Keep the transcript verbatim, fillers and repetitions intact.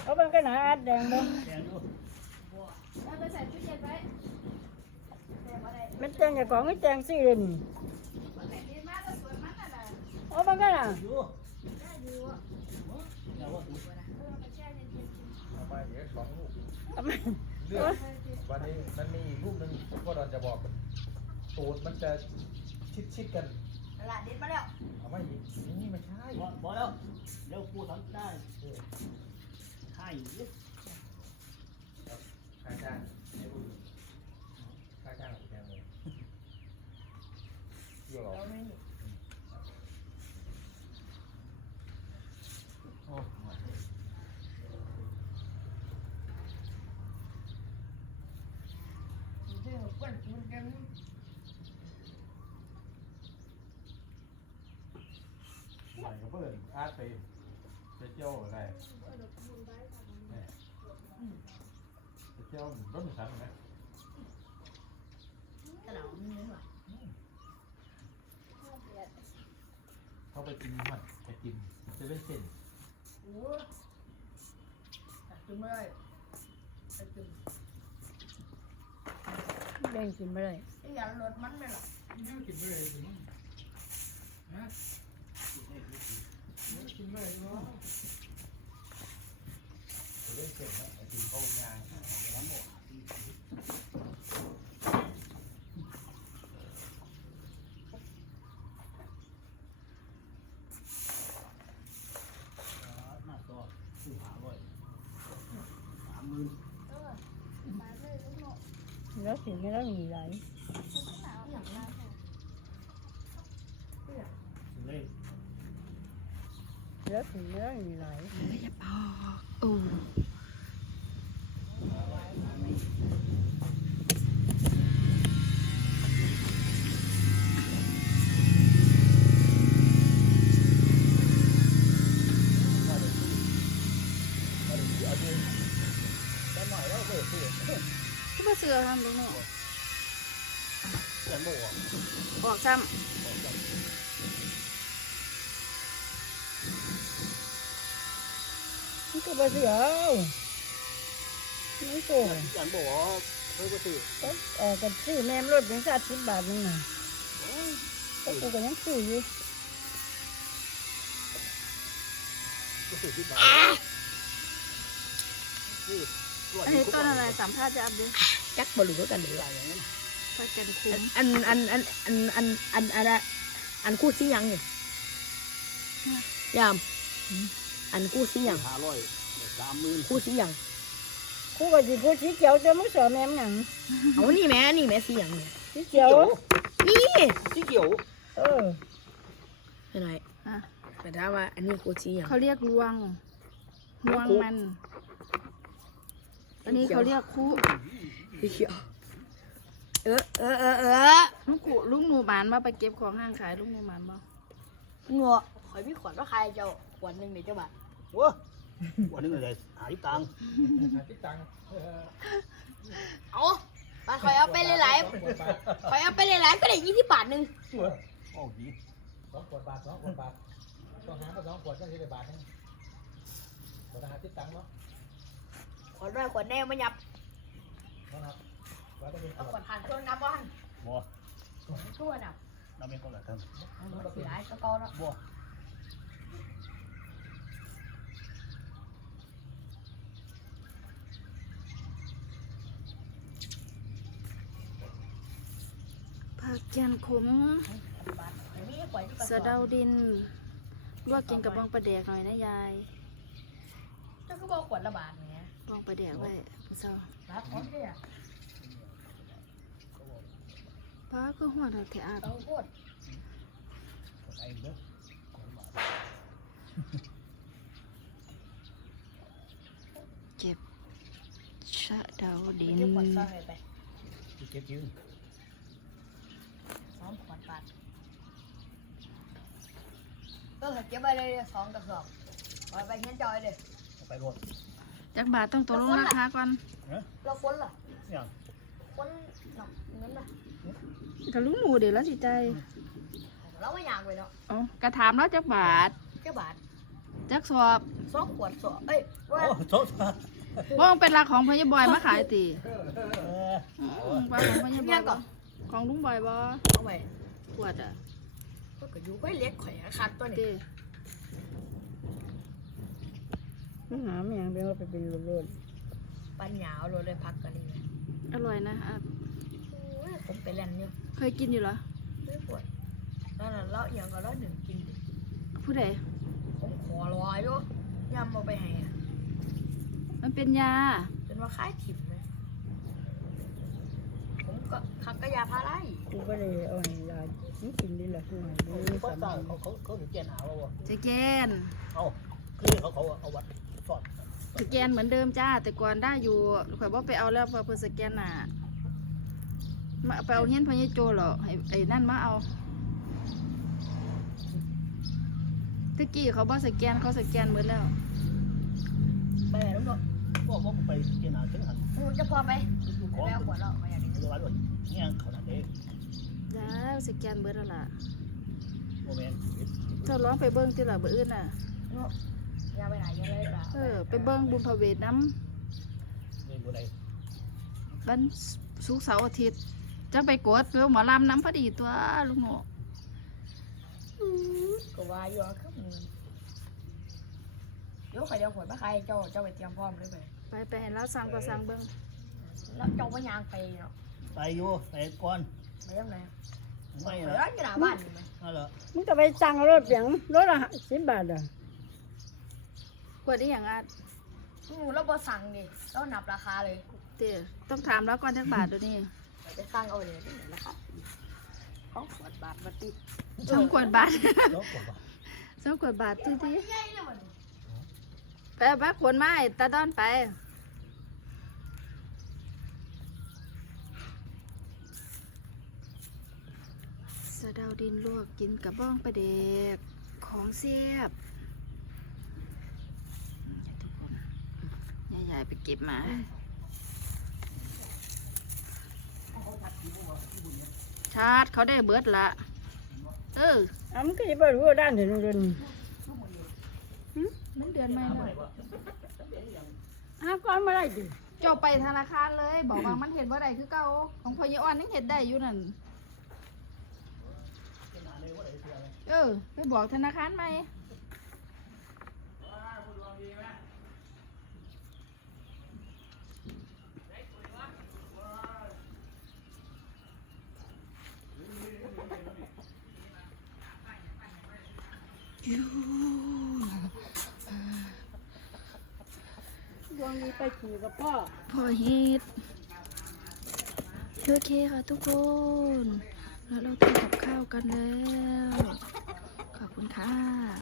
เอาเป็นกระหนาอัดแดงบ่มันแจงอย่างของไม่แจงสิเลยนี่เอาเป็นกระหนาไปเดี๋ยวสองลูกทำไมเลือกวันนี้มันมีอีกลูกหนึ่งพวกเราจะบอกตูดมันจะชิดชิดกันหลานเด็ดมาแล้วเอาไม่อีกนี่ไม่ใช่บอกแล้วเดี๋ยวกูทำได้ใช่ค่าจ้างให้พูดค่าจ้างแพงเลยเยอะหรอโอ้ใหม่ก็เพิ่นอาร์ตไปไปเที่ยวอะไรไปเที่ยวรถหนึ่งชั้นไหมเขาไปกินมันไปกินจะเป็นเส้นแดงกินไม่ได้อย่ารถมันไม่หรอกกินไม่ได้สิฮะกินไม่ได้เนาะจะเป็นเส้นนะไอติมเขาย่างน้ำหมดแล้วถึงไม่ได้มีไรแล้วถึงไม่ได้มีไรอย่าพอโอ้ที่มาเสือทำตรงนู้นบอกซ้ำนี่ก็มาเสือไม่โกงฉันบอกเพิ่งก็ซื้อเออกันซื้อแม่รถยังสักสิบบาทนึงน่ะก็กูก็ยังซื้ออยู่อันนี้ต้นอะไรสัมภาษณ์จะอัพดิจักบริโภคกันหรืออะไรอย่างนั้นไปกันคุ้มอันอันอันอันอันอันอะไรอันคู่สียังเนี่ยยามอันคู่สียังห้าร้อยสามหมื่นคู่สียังคู่กับสีคู่สีเขียวจะไม่สอนแม่ยังเอานี่แม่นี่แม่สียังเนี่ยสีเขียวนี่สีเขียวเออเห็นไหมแต่ถ้าว่าอันนี้คู่สียังเขาเรียกลวงลวงมันอันนี้เขาเรียกคู่สีเขียวเออเออเออเออลุงกูลุงหนูหมานมาไปเก็บของห้างขายลุงหนูหมานบ่งัวขอยพี่ขวัญว่าใครเจ้าขวัญหนึ่งเดี๋ยวเจ้าบ้านโอ้ขวัญหนึ่งเลยหาทิพตังหาทิพตังเอาบ้านขอยเอาไปหลายๆขอยเอาไปหลายๆก็ได้ยี่สิบบาทหนึ่งโอ้ดีสองขวดบาทสองขวดบาทต้องหามาสองขวดก็จะได้บาทนึงขวดหาทิพตังเนาะขวดด้วยขวดแน่ไม่ยับเอาขวดผ่านเครื่องน้ำบ้านบัวชั่วน่ะน้ำไม่ก็เลยทั้งหลายก็ก็แล้วบัวผักแกนขมสะเดาดินลวกกินกับบองปลาแดกหน่อยนะยายเจ้าก็บอกขวดละบาทเนี่ยบองปลาแดกไว้พี่เจ้ารับของเสียป้าก็หัวเราแถอาบเก็บชะเดาดินเก็บยืนสองขวดบาทเออเก็บไปเลยสองกระสอบไปไปเงี้ยจอยเลยไปหมดจากบาทต้องตัวลงราคาก่อนเราคนล่ะคนหนักเงินล่ะกระลุงหนูเดี๋ยวแล้วสิใจเราไม่อยากเลยเนาะอ๋อกระถามแล้วจักบาทจักบาทจักสอบสองขวดสอบเอ้ยว่าโอ้โทษว่ามันเป็นรักของพญาบอยมาขายตีเอออืมว่าของพญาบอยบ่ของลุงบอยบ่เอาไว้ขวดอ่ะก็ก็อยู่ไว้เล็กข่อยคักตัวนี้เจ้มันหาไม่ยังเดียวไปเป็นโลดปัญญาเอาเลยเลยพักกันนี่เลยอร่อยนะอ่ะโอ้ยผมไปเล่นอยู่เคยกินอยู่เหรอไม่ปวดนั่นน่ะเลาะอย่างก็เลาะหนึ่งกินดิผู้ใดผมขอรออยู่ยำเอาไปให้อะมันเป็นยาจนว่าคล้ายถิ่มเลยผมก็คักกะยาพาไล่ๆกูก็เลยเอาให้หลานมันกินดีละหน่อยดีเขาสามสร้างเขาเขาเขาถึงแกนหาว่าสแกนเอาคือเขาเขาเอาวัดสอดสแกนเหมือนเดิมจ้า แต่ก่อนได้อยู่ข่อยบ่ไปเอาแล้วเพอเพิ่นสแกนน่ะมาไปเอาเฮียนพญาโจเหรอไอ้ไอ้นั่นมาเอาตะกี้เขาบ่สแกนเขาสแกนหมดแล้วไปไหนลูกเนาะบอกว่าไปแกนหาถึงหันหนูจะพอไปดูขไปองเอาขวดเรามาอย่างนี้ดูวัดว่าเนี่ยเขาหนักเองแล้วสแกนเบิดแล้วล่ะโมเมนต์เจ้าร้องไปเบิ่งติล่ะบ่อื่นน่ะเนาะยาไปไหนยังเลยล่ะเออไปเบิ่งบุญพระเวทน้นี่บุไรำวันศุกร์เสาร์อาทิตย์จะไปกดเรือหมอลำน้ำพอดีตัวลุงหนูก็ว่าอยู่อ่ะครับมึงเดี๋ยวใครจะขวดมาใครเจ้าเจ้าไปเตรียมพร้อมเลยไปไปไปเห็นแล้วสั่งก็สั่งเบิ่งแล้วเจ้าพยางไปเนาะไปอยู่ไปก่อนไปยังไงไม่ไปละร้านอยู่หน้าบ้านนี่ไหมนั่นแหละมึงก็ไปสั่งรถเสียงรถละสิบบาทอ่ะกดได้อย่างอาจหนูเราบอสั่งดิเรานับราคาเลยเตี๋ยต้องถามแล้วก่อนจักบาทเดี๋ยวนี้จะสั่งเอาเลยนี่ราคาเขาขวดบาทมาติสองขวดบาทแล้วก็ว่าสองขวดบาทที่ที่ใหญ่เลยมันไปเอาบักขวดไม้ตาดอนไปสะเดาดินลวกกินกับบ้องปลาเด็กของเสียบทุกคนยายๆไปเก็บมา ชาร์จเขาได้เบิดละเอออ่ะมันก็จะไปรู้ด้านถึงนู่นมันเดือนไม่เลยอ้าวก้อนมาได้ดิเจ้าไปธนาคารเลย บอกว่ามันเห็นว่าใดคือเก่าของพอยอ้อนยังเห็นได้อยู่นั่นเออไปบอกธนาคารไหมยูดวงดีไปขี่กับพ่อพอเฮ็ดโอเคค่ะทุกคน แล้วเราทำกับข้าวกันแล้ว ขอบคุณค่ะ